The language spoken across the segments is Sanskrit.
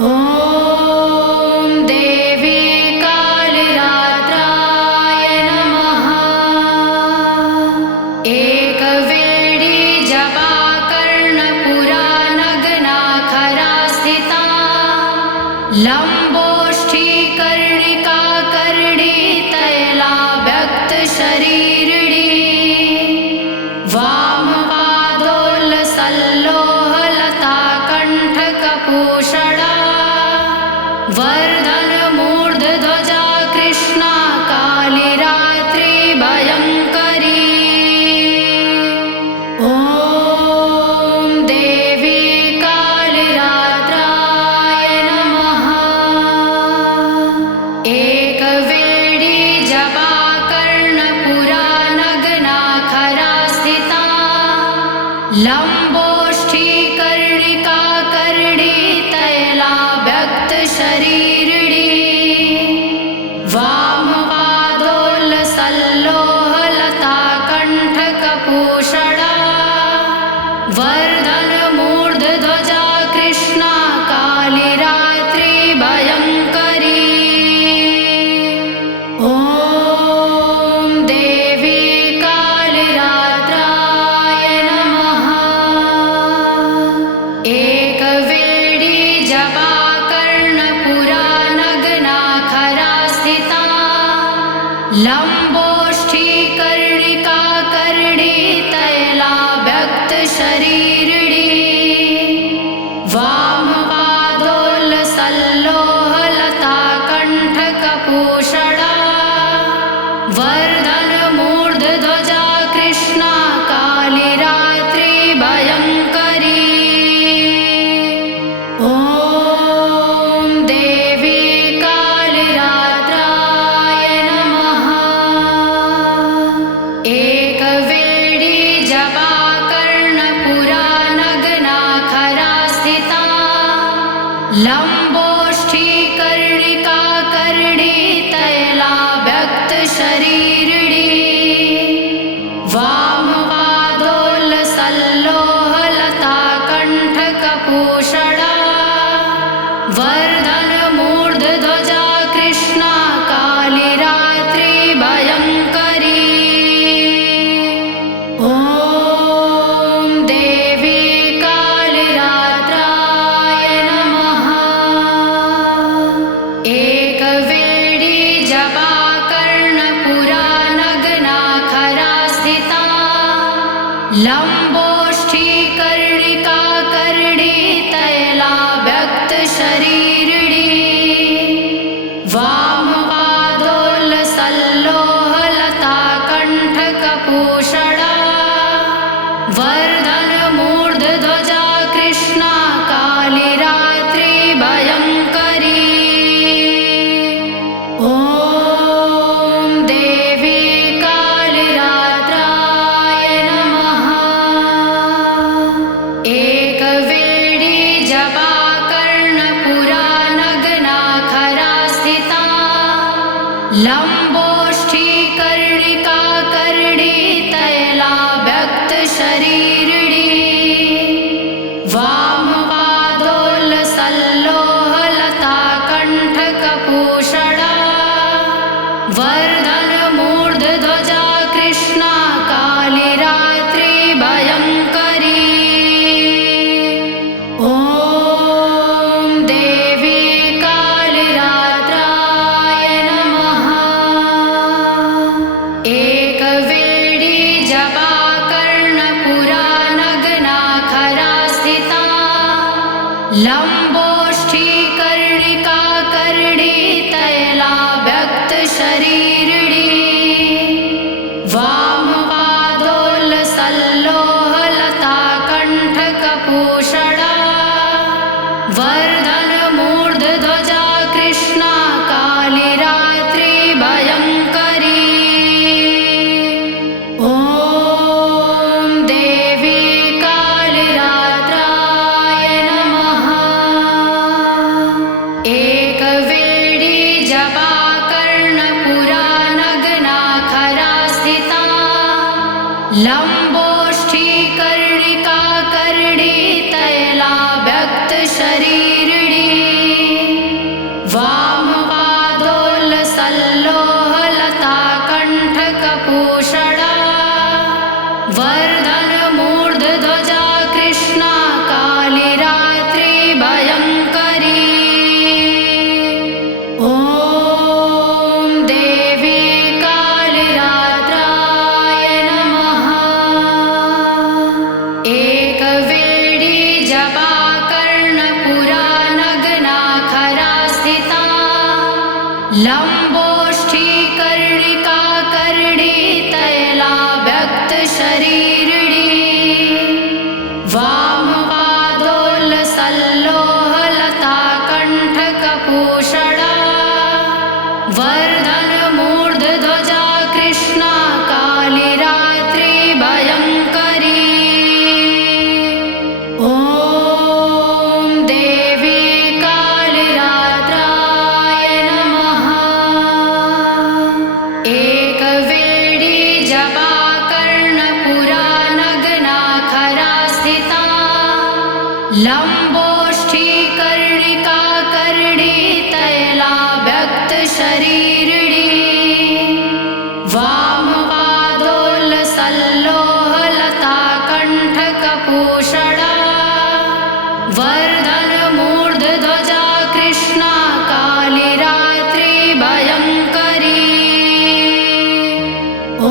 ॐ देवी कालरात्राय नमः। एकवेणी जपा कर्णपुरा नग्ना खरा स्थिता लम्बोष्ठी कर्णिका कर्णी तैला व्यक्त शरीरिणी वामपादोल्लसल्लोहलता कण्ठकपूषणा वर्धन मूर्धध्वजा कृष्णा कालिरात्रि भयङ्करी। ॐ देवी कालरात्राय नमः। एकवेणी जपा कर्णपुरा नग्ना खरा स्थिता लम्बोष्ठी कर्णिका कर्णी तैला व्यक्त शरीरिणी वामपादोल्लसल्लोहलता कण्ठकपूषणा वर्धन मूर्धध्वजा कृष्णा कालिरात्रि भयङ्करी। ॐ देवी कालरात्राय नमः। एकवेणी जपा कर्णपुरा नग्ना खरा स्थिता लम्बोष्ठी कर्णिका कर्णी तैला व्यक्त शरीरिणी वामपादोल्लसल्लोहलता कण्ठकपूषणा वर्धन मूर्धध्वजा कृष्णा कालिरात्रि भयङ्करी। ॐ देवी कालरात्राय नमः। एकवेणी जपा कर्णपुरा नग्ना खरा स्थिता लम्बोष्ठी कर्णिका कर्णी तैला व्यक्त शरीरिणी वामपादोल्लसल्लोहलता कण्ठकपूषणा वर्धन मूर्धध्वजा कृष्णा कालिरात्रि भयङ्करी। ॐ देवी कालरात्राय नमः। एकवेणी जपा कर्णपुरा नग्ना खरा स्थिता लम्बोष्ठी कर्णिका कर्णी तैला व्यक्त शरीरिणी वामपादोल्लसल्लोहलता कण्ठकपूषणा वर्धन मूर्धध्वजा कृष्णा कालिरात्रि भयङ्करी। ॐ देवी कालरात्राय नमः। एकवेणी जपा कर्णपुरा नग्ना खरा स्थिता लम्बोष्ठी कर्णिका कर्णी तैला व्यक्त शरीरिणी वामपादोल्लसल्लोहलता कण्ठकपूषणा वर्धन मूर्धध्वजा कृष्णा कालिरात्रि भयङ्करी। ॐ देवी कालरात्राय नमः। एकवेणी जपा कर्णपुरा नग्ना खरा स्थिता लम्बोष्ठी कर्णिका कर्णी तैला व्यक्त शरीरिणी वामपादोल्लसल्लोहलता कण्ठकपूषणा वर्धन मूर्धध्वजा कृष्णा कालिरात्रि भयङ्करी। ॐ देवी कालरात्राय नमः। एकवेणी जपा कर्णपुरा नग्ना खरा स्थिता लम्बोष्ठी कर्णिका कर्णी तैला व्यक्त शरीरिणी लम्बोष्ठी कर्णिका कर्णी तैला व्यक्त शरीरिणी वामपादोल्लसल्लोहलता कण्ठकपूषणा वर्धन मूर्धध्वजा कृष्णा कालिरात्रि भयङ्करी ॐ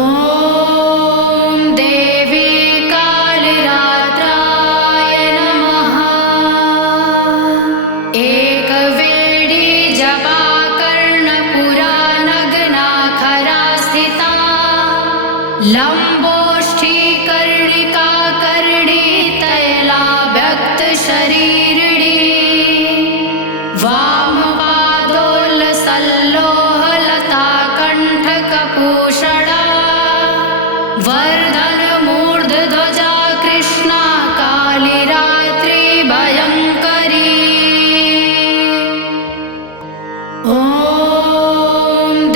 देवी कालिरात्राय नमः एकवेणी जपा कर्णपुरा नग्ना खरा स्थिता लम्बोष्ठी कर्णिका कर्णी तैला व्यक्त शरीरिणी वामपादोल्लसल्लोहलता कण्ठकपूषणा वर्धन मूर्धध्वजा कृष्णा कालिरात्रि भयङ्करी ॐ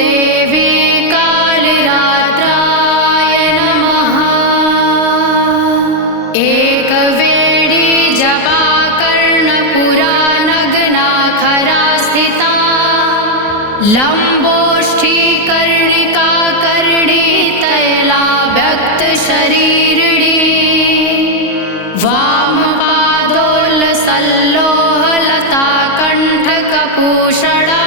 देवी कालिरात्राय नमः एकवेणी जपा कर्णपुरा नग्ना खरा स्थिता लम्बोष्ठी कर्णिका कर्णी तैला व्यक्त शरीरिणी वामपादोल्लसल्लोहलता कण्ठकपूषणा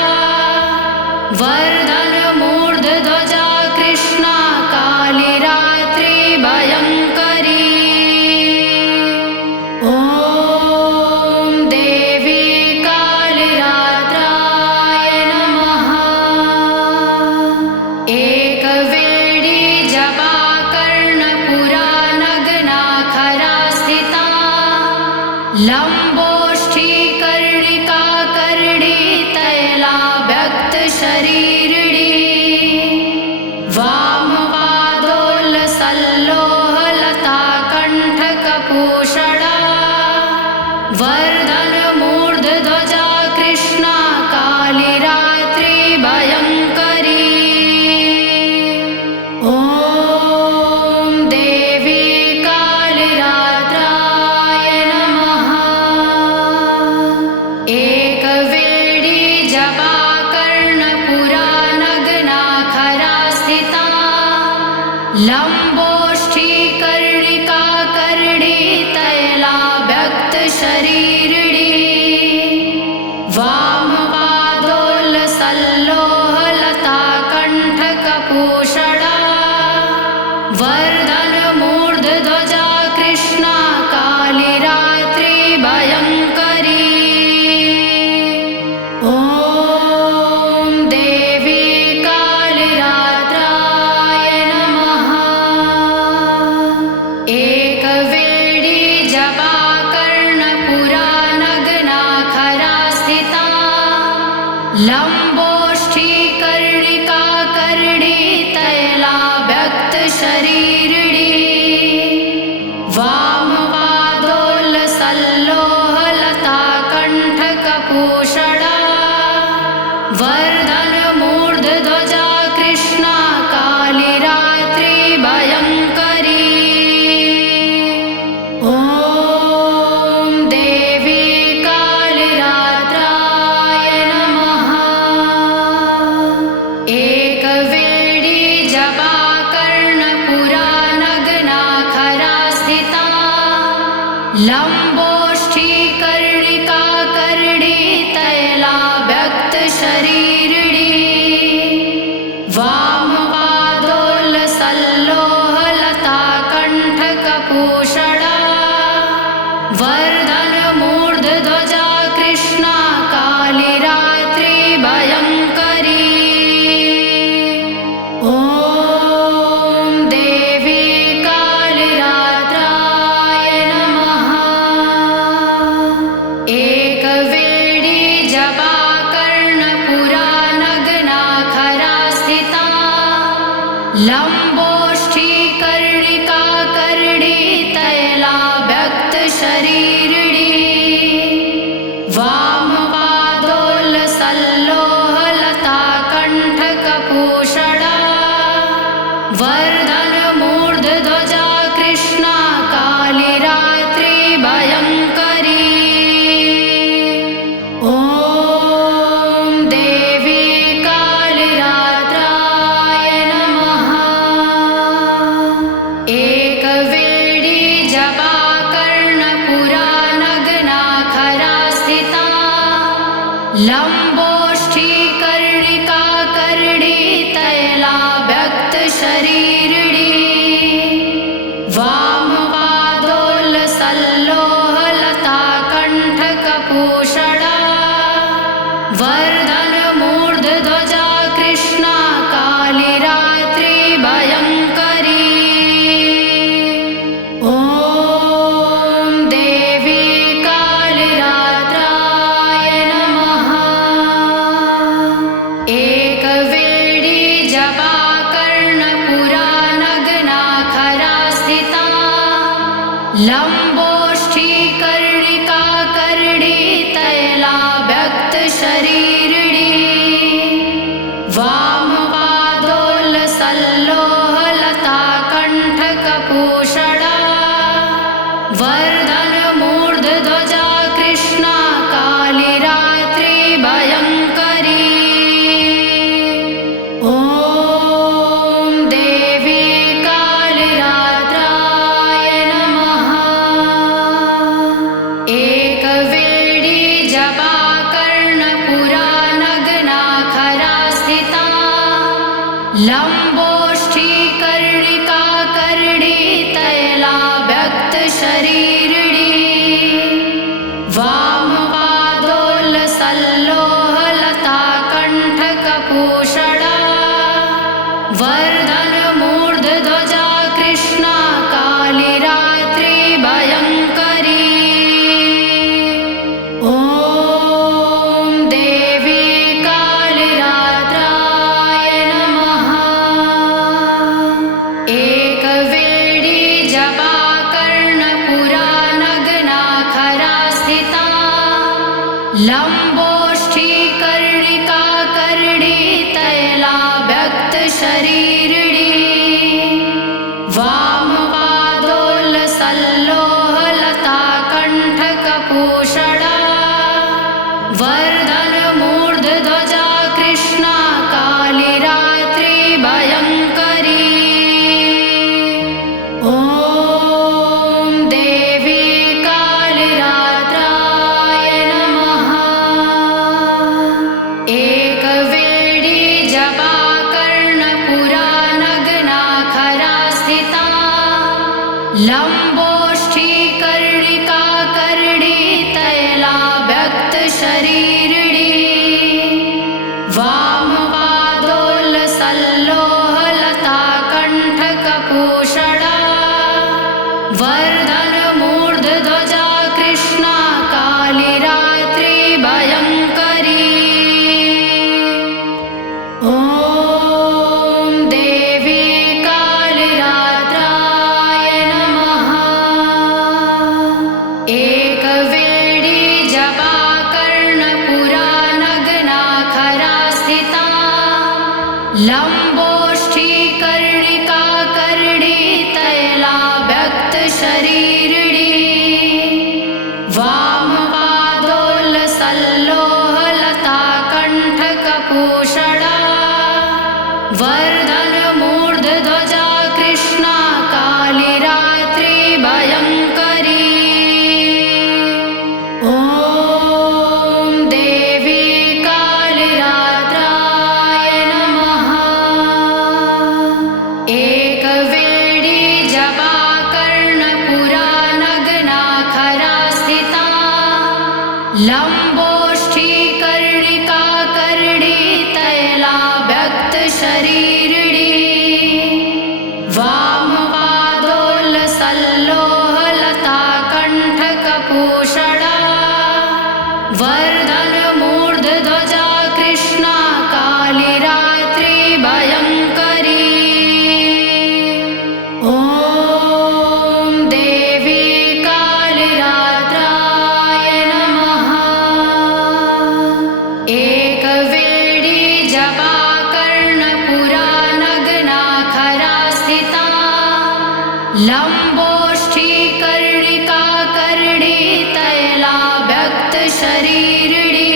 वर्धन मूर्धध्वजा कृष्णा कालिरात्रि भयङ्करी ॐ देवी कालिरात्राय नमः एकवेणी जपा कर्णपुरा नग्ना खरा स्थिता लम्बोष्ठी कर्णिका कर्णी तैला व्यक्त शरीरिणी वामपादोल्लसल्लोहलता कण्ठकपूषणा वर्धन मूर्धध्वजा कृष्णा कालिरात्रि भयङ्करी ॐ देवी कालिरात्राय नमः एकवेणी जपा कर्णपुरा नग्ना खरा स्थिता लम्बोष्ठी कर्णिका कर्णी तैला व्यक्त शरीरिणी लम्बोष्ठी कर्णिका कर्णी तैला व्यक्त शरीरिणी वामपादोल्लसल्लोहलता कण्ठकपूषणा वर्धन मूर्धध्वजा कृष्णा कालिरात्रि भयङ्करी ॐ देवी कालिरात्राय नमः। एकवेणी जपा कर्णपुरा नग्ना खरा स्थिता लम्बोष्ठी कर्णिका कर्णी तैला व्यक्त शरीरिणी वामपादोल्लसल्लोहलता कण्ठकपूषणा वर्धन मूर्धध्वजा कृष्णा कालिरात्रि भयङ्करी ॐ देवी कालिरात्राय नमः। एकवेणी जपा कर्णपुरा नग्ना खरा स्थिता लम्बोष्ठी कर्णिका कर्णी तैला व्यक्त शरीरिणी वामपादोल्लसल्लोहलता कण्ठकपूषणा वर्धन मूर्धध्वजा कृष्णा कालिरात्रि भयङ्करी ॐ देवी कालिरात्राय नमः। एकवेणी जपा कर्णपुरा नग्ना खरा स्थिता लम्बोष्ठी कर्णिका कर्णी तैला व्यक्त शरीरिणी वामपादोल्लसल्लोहलता कण्ठकपूषणा वर्धन मूर्धध्वजा कृष्णा कालिरात्रि भयङ्करी ॐ देवी कालिरात्राय नमः। एकवेणी जपा कर्णपुरा नग्ना खरा स्थिता लम्बोष्ठी कर्णिका कर्णी तैला व्यक्त शरीरिणी वामपादोल्लसल्लोहलता कण्ठकपूषणा वर्धन मूर्धध्वजा कृष्णा कालिरात्रि भयङ्करी ॐ देवी कालिरात्राय नमः। एकवेणी जपा कर्णपुरा नग्ना खरा स्थिता लम्बोष्ठी कर्णिका कर्णी तैला व्यक्त शरीरिणी वामपादोल्लसल्लोहलता कण्ठकपूषणा वर्धन मूर्धध्वजा कृष्णा कालिरात्रि भयङ्करी ॐ देवी कालिरात्राय नमः। एकवेणी जपा कर्णपुरा नग्ना खरा स्थिता लम्बोष्ठी कर्णिका कर्णी तैला व्यक्त शरीरिणी वामपादोल्लसल्लोहलता कण्ठकपूषणा वर्धन मूर्धध्वजा कृष्णा कालिरात्रि भयङ्करी ॐ देवी कालिरात्राय नमः। एकवेणी जपा कर्णपुरा नग्ना खरा स्थिता लम्बोष्ठी कर्णिका कर्णी तैला व्यक्त शरीरिणी वामपादोल्लसल्लोहलता कण्ठकपूषणा वर्धन मूर्धध्वजा कृष्णा कालिरात्रि भयङ्करी ॐ देवी कालिरात्राय नमः। एकवेणी जपा कर्णपुरा नग्ना खरा स्थिता लम्बोष्ठी कर्णिका कर्णी तैला व्यक्त शरीरिणी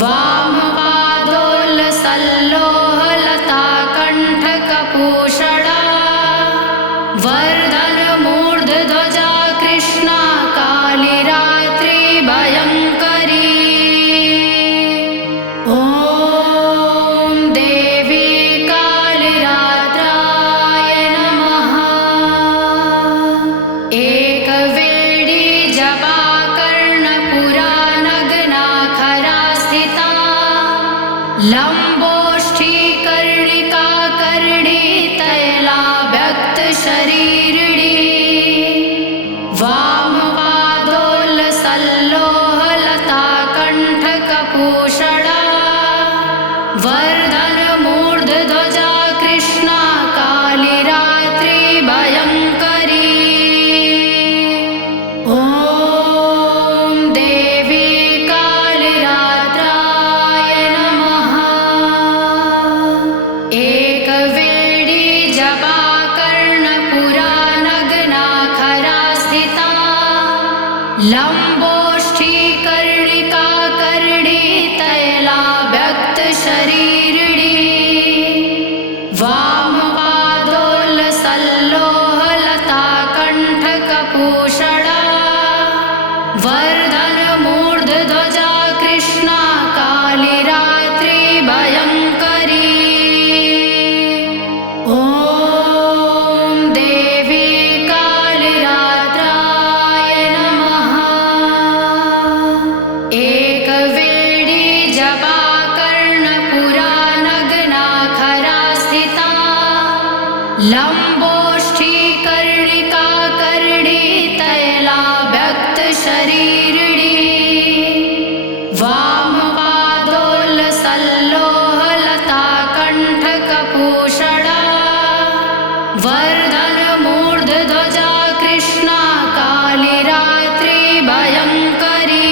वामपादोल्लसल्लोहलता कण्ठकपूषणा वर्धन मूर्धध्वजा कृष्णा कालिरात्रि भयङ्करी लम्बोष्ठी कर्णिका कर्णी तैलाभ्यक्त शरीरिणी वामपादोल्लसल्लोहलता कण्ठकपूषणा वर्धन मूर्धध्वजा कृष्णा कालिरात्रि भयङ्करी ॐ देवी कालिरात्राय नमः एकवेणी जपा कर्णपुरा नग्ना खरा स्थिता लम्बोष्ठी कर्णिका कर्णी तैलाभ्यक्त शरीरिणी वामपादोल्लसल्लोहलता कण्ठकपूषणा वर्धन मूर्धध्वजा कृष्णा कालिरात्रि भयङ्करी ॐ देवी कालिरात्राय नमः एकवेणी जपा कर्णपुरा नग्ना खरा स्थिता लम्बोष्ठी कर्णिका कर्णी तैलाभ्यक्त शरीरिणी वामपादोल्लसल्लोहलता कण्ठकपूषणा वर्धन मूर्धध्वजा कृष्णा कालिरात्रि भयङ्करी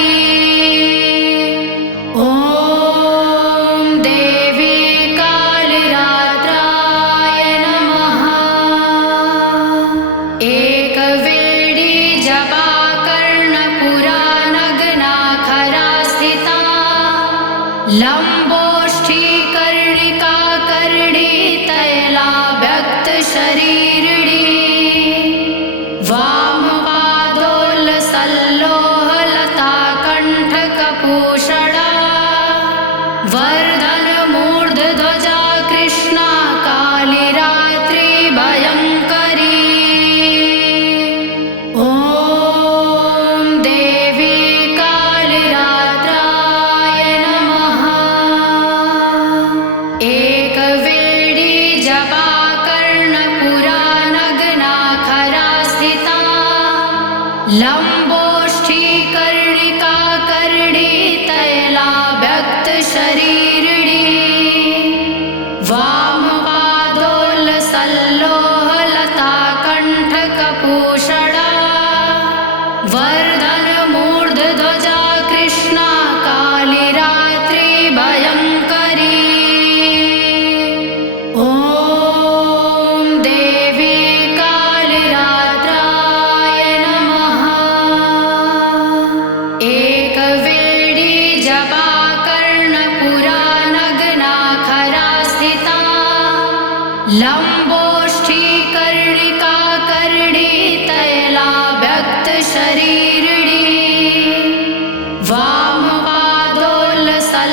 ॐ देवी कालिरात्राय नमः एकवेणी जपा कर्णपुरा नग्ना खरा स्थिता लम्बोष्ठी कर्णिका कर्णी तैलाभ्यक्त शरीरिणी वामपादोल्लसल्लोहलता कण्ठकपूषणा वर्धन मूर्धध्वजा कृष्णा कालिरात्रि भयङ्करी ॐ देवी कालिरात्राय नमः एकवेणी जपा कर्णपुरा नग्ना खरा स्थिता लम्बोष्ठी कर्णिका कर्णी तैलाभ्यक्त शरीरिणी वामपादोल्लसल्लोहलता कण्ठकपूषणा वर्धन मूर्धध्वजा कृष्णा कालिरात्रि भयङ्करी ॐ देवी कालिरात्राय नमः एकवेणी जपा कर्णपुरा नग्ना खरा स्थिता लम्बोष्ठी कर्णिका कर्णी तैलाभ्यक्त शरीरिणी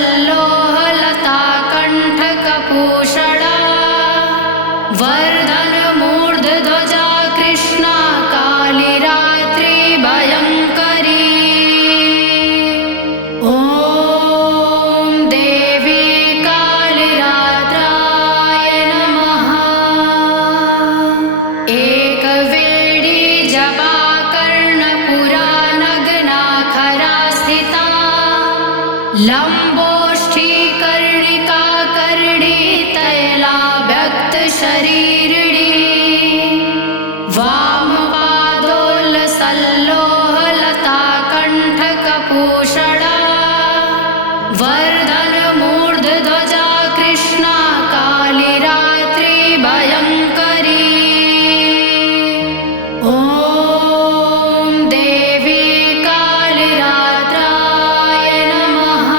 वामपादोल्लसल्लोहलता कण्ठकपूषणा वर्धन मूर्धध्वजा कृष्णा कालिरात्रि भयङ्करी ॐ देवी कालिरात्राय नमः एकवेणी जपा कर्णपुरा नग्ना खरा स्थिता लम्बोष्ठी कर्णिका कर्णी तैलाभ्यक्त शरीरिणी वामपादोल्लसल्लोहलता कण्ठकपूषणा वर्धन मूर्धध्वजा कृष्णा कालिरात्रि भयङ्करी ॐ देवी कालिरात्राय नमः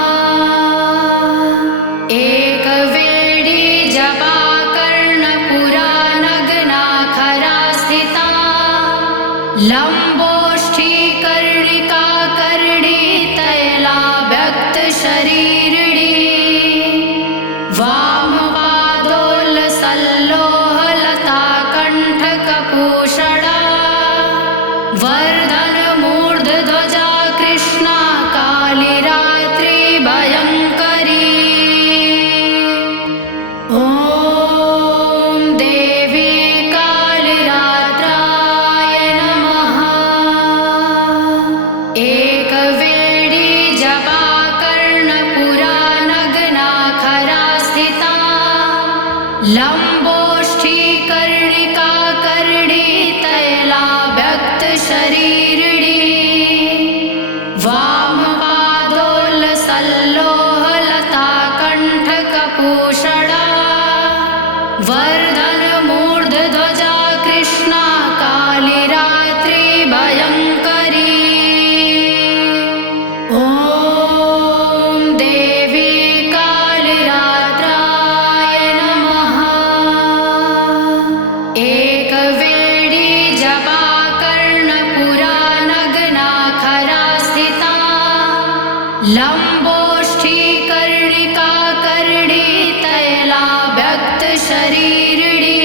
लम्बोष्ठी कर्णिका कर्णी तैला व्यक्त शरीरिणी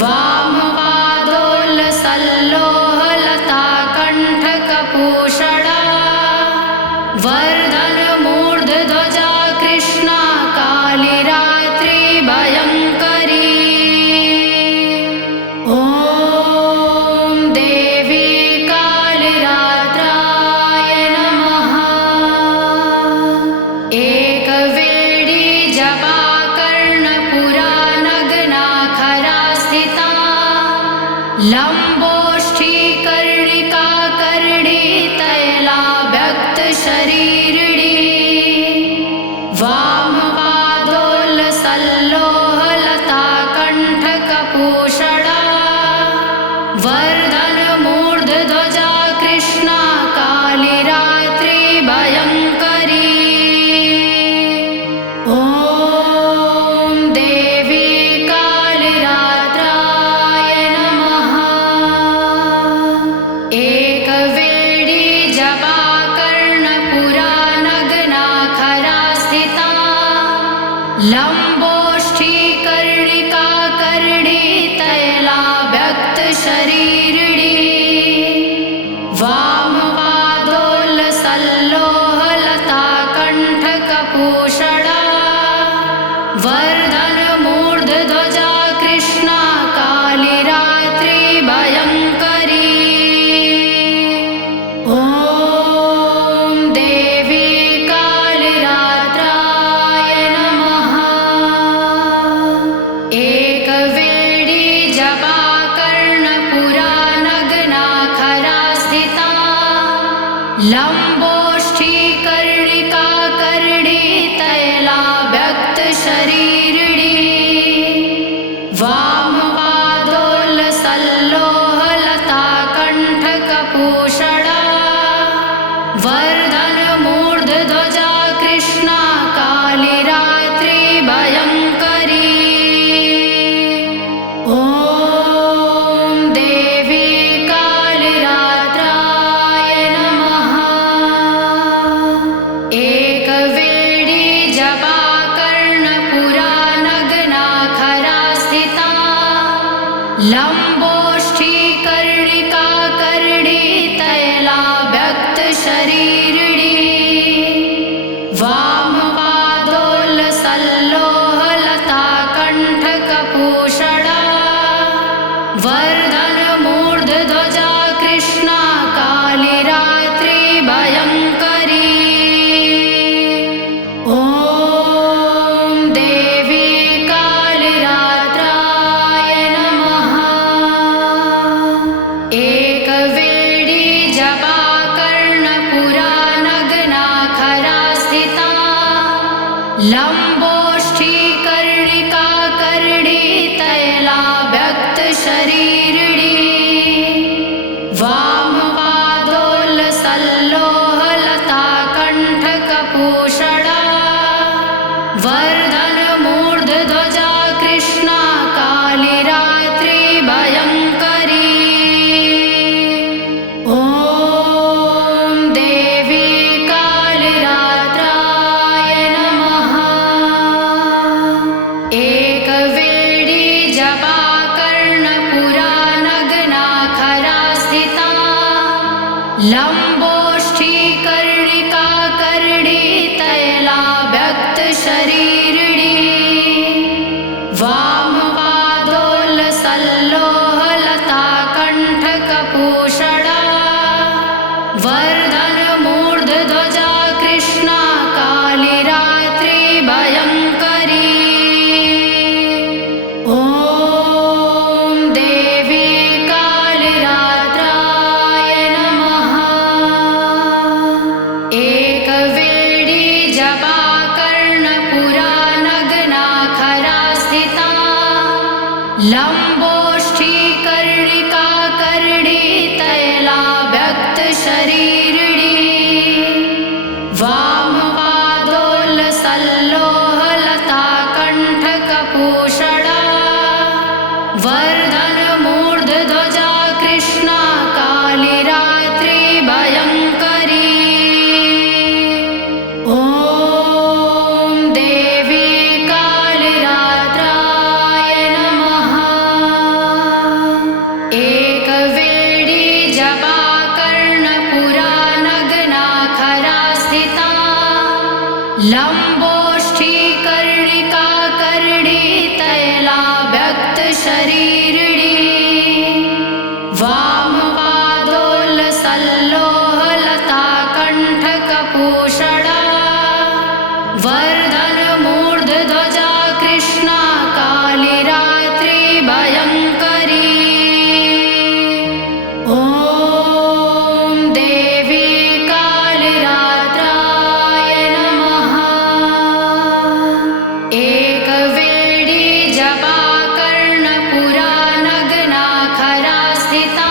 वामपादोल्लसल्लोहलता कण्ठकपूषणा वर्धन मूर्धध्वजा कृष्णा कालिरात्रि भयङ्करी ॐ देवी कालिरात्राय नमः। एकवेणी जपा कर्णपुरा नग्ना खरा स्थिता लम्बोष्ठी कर्णिका कर्णी तैला व्यक्त शरीरिणी वामपादोल्लसल्लोहलता कण्ठकपूषणा वर्धन मूर्धध्वजा कृष्णा कालिरात्रि भयङ्करी ॐ देवी कालिरात्राय नमः। एकवेणी जपा कर्णपुरा नग्ना खरा स्थिता लम्बोष्ठी कर्णिका कर्णी तैला व्यक्त शरीरिणी वामपादोल्लसल्लोहलता कण्ठकपूषणा वर्धन मूर्धध्वजा कृष्णा कालिरात्रि भयङ्करी ॐ देवी कालिरात्राय नमः। एकवेणी जपा कर्णपुरा नग्ना खरा स्थिता लम्बोष्ठी कर्णिका कर्णी तैला व्यक्त शरीरिणी वामपादोल्लसल्लोहलता कण्ठकपूषणा वर्धन मूर्धध्वजा कृष्णा कालिरात्रि भयङ्करी ॐ देवी कालिरात्राय नमः। एकवेणी जपा कर्णपुरा नग्ना खरा स्थिता लम्बोष्ठी कर्णिका कर्णी तैला व्यक्त शरीरिणी वामपादोल्लसल्लोहलता लम्बोष्ठी कर्णिका कर्णी तैला व्यक्त शरीरिणी वामपादोल्लसल्लोहलता कण्ठकपूषणा वर्धन मूर्धध्वजा कृष्णा कालिरात्रि भयङ्करी ॐ देवी कालिरात्राय नमः। एकवेणी जपा कर्णपुरा नग्ना खरा स्थिता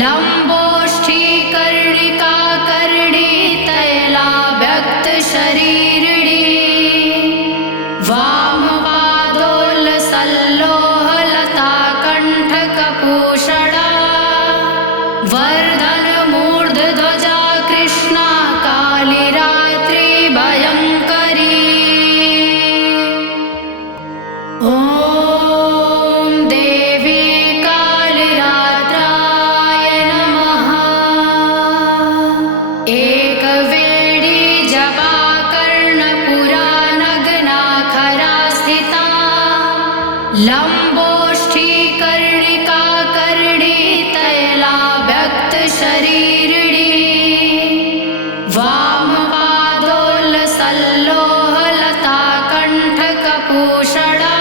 लम्बोष्ठी कर्णिका कर्णी तैला व्यक्त शरीरिणी वामपादोल्लसल्लोहलता कण्ठकपूषणा वर्धन मूर्धध्वजा कृष्णा कालिरात्रि भयङ्करी ॐ देवी कालिरात्राय नमः। एकवेणी जपा कर्णपुरा नग्ना खरा स्थिता लम्बोष्ठी कर्णिका कर्णी तैला व्यक्त शरीरिणी वामपादोल्लसल्लोहलता कण्ठकपूषणा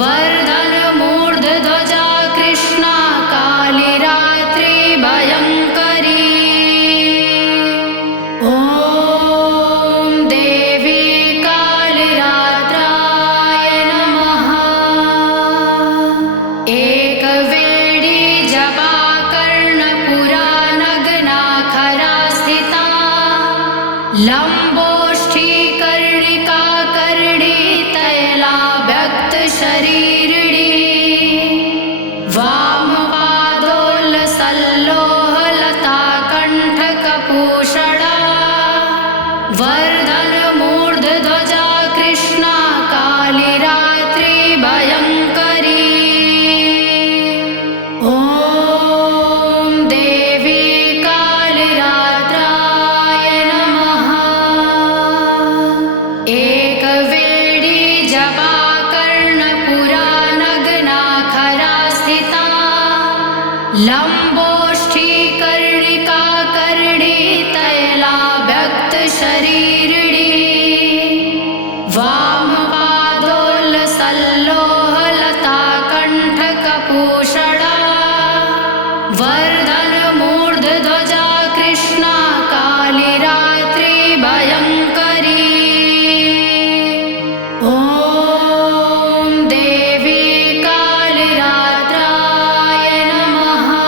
वर्धन मूर्धध्वजा कृष्णा कालिरात्रि भयङ्करी ॐ देवी कालिरात्राय नमः। एकवेणी जपा कर्णपुरा नग्ना खरा स्थिता लम्बोष्ठी कर्णिका कर्णी तैला व्यक्त शरीरिणी वामपादोल्लसल्लोहलता कण्ठकपूषणा वर्धन मूर्धध्वजा कृष्णा कालिरात्रि भयङ्करी ॐ देवी कालिरात्राय नमः। एकवेणी जपा कर्णपुरा नग्ना खरा स्थिता लम्बोष्ठी कर्णिका कर्णी तैला व्यक्त शरीरिणी वामपादोल्लसल्लोहलता कण्ठकपूषणा वर्धन मूर्धध्वजा कृष्णा कालिरात्रि भयङ्करी ॐ देवी कालिरात्राय नमः।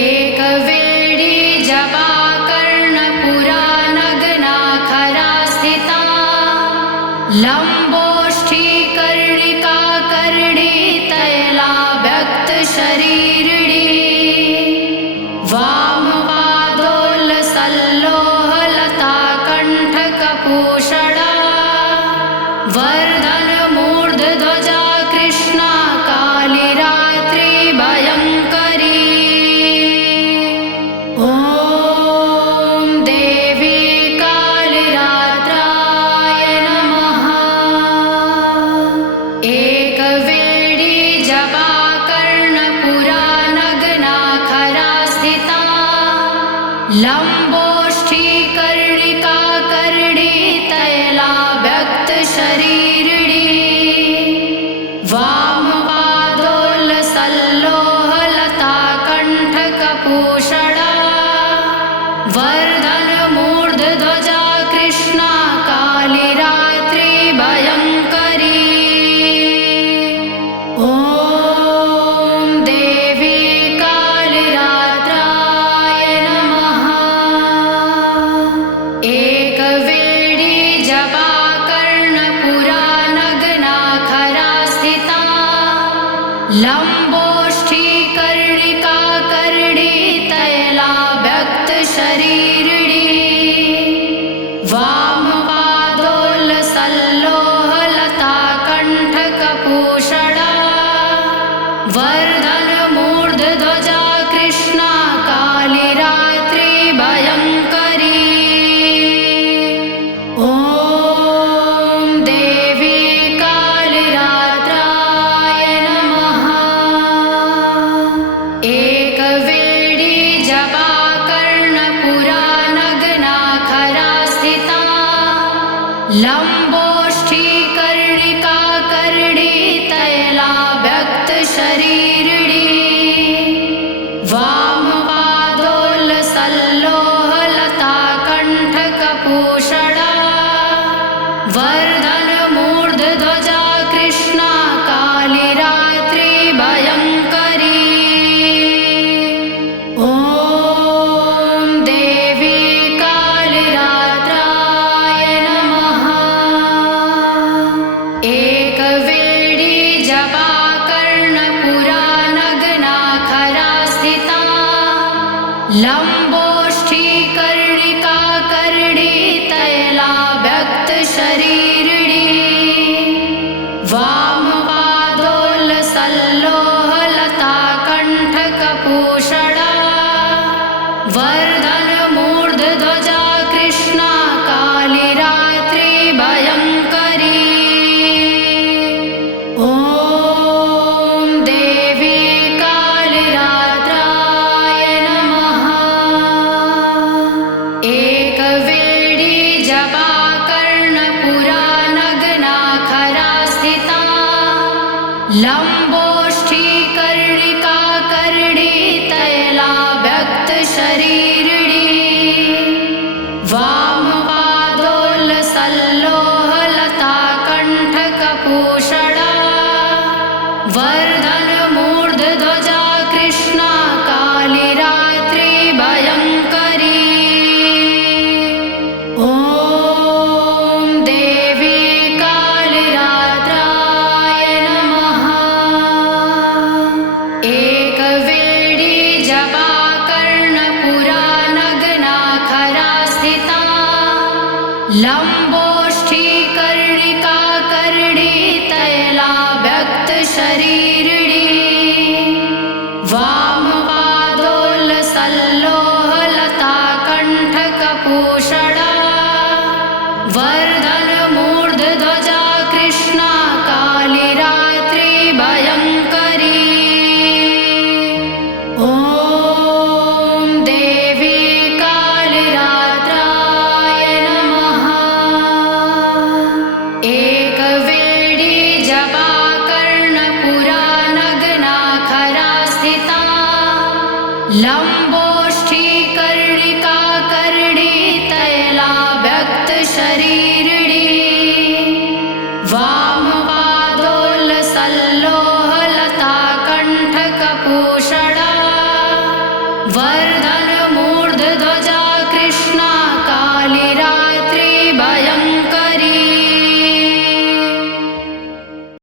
एकवेणी जपा कर्णपुरा नग्ना खरा स्थिता लम्बोष्ठी कर्णिका कर्णी तैला व्यक्त शरीरिणी वामपादोल्लसल्लोहलता कण्ठकपूषणा वर्धन मूर्धध्वजा कृष्णा कालिरात्रि भयङ्करी ॐ देवी कालिरात्राय नमः। एकवेणी जपा कर्णपुरा नग्ना खरा स्थिता लम्बोष्ठी कर्णिका कर्णी तैला व्यक्त शरीरिणी वामपादोल्लसल्लोहलता कण्ठकपूषणा वर्धन मूर्धध्वजा कृष्णा कालिरात्रि भयङ्करी ॐ देवी कालिरात्राय नमः। लम्बोष्ठीकर्णिका कर्णी तैलाभ्यक्तशरीरिणी वामपादोल्लसल्लोहलता कण्ठकभूषणा वर्धनमूर्धध्वजा कृष्णा कालिरात्रि भयङ्करी। ॐ देवी कालिरात्राय नमः। एकवेणी जपा कर्णपुरा नग्ना खरा स्थिता लम्बोष्ठीकर्णिका कर्णी तैलाभ्यक्तशरीरिणी वामपादोल्लसल्लोहलता कण्ठकभूषणा वर्धनमूर्धध्वजा कृष्णा कालिरात्रि भयङ्करी। ॐ देवी कालिरात्राय नमः। एकवेणी जपा कर्णपुरा नग्ना खरा स्थिता लम्बोष्ठीकर्णिका कर्णी तैलाभ्यक्तशरीरिणी वामपादोल्लसल्लोहलता कण्ठकभूषणा वर्धनमूर्धध्वजा कृष्णा कालिरात्रि भयङ्करी। ॐ देवी कालिरात्राय नमः। एकवेणी जपा कर्णपुरा नग्ना खरा स्थिता लम्बोष्ठीकर्णिका कर्णी तैलाभ्यक्तशरीरिणी वामपादोल्लसल्लोहलता कण्ठकभूषणा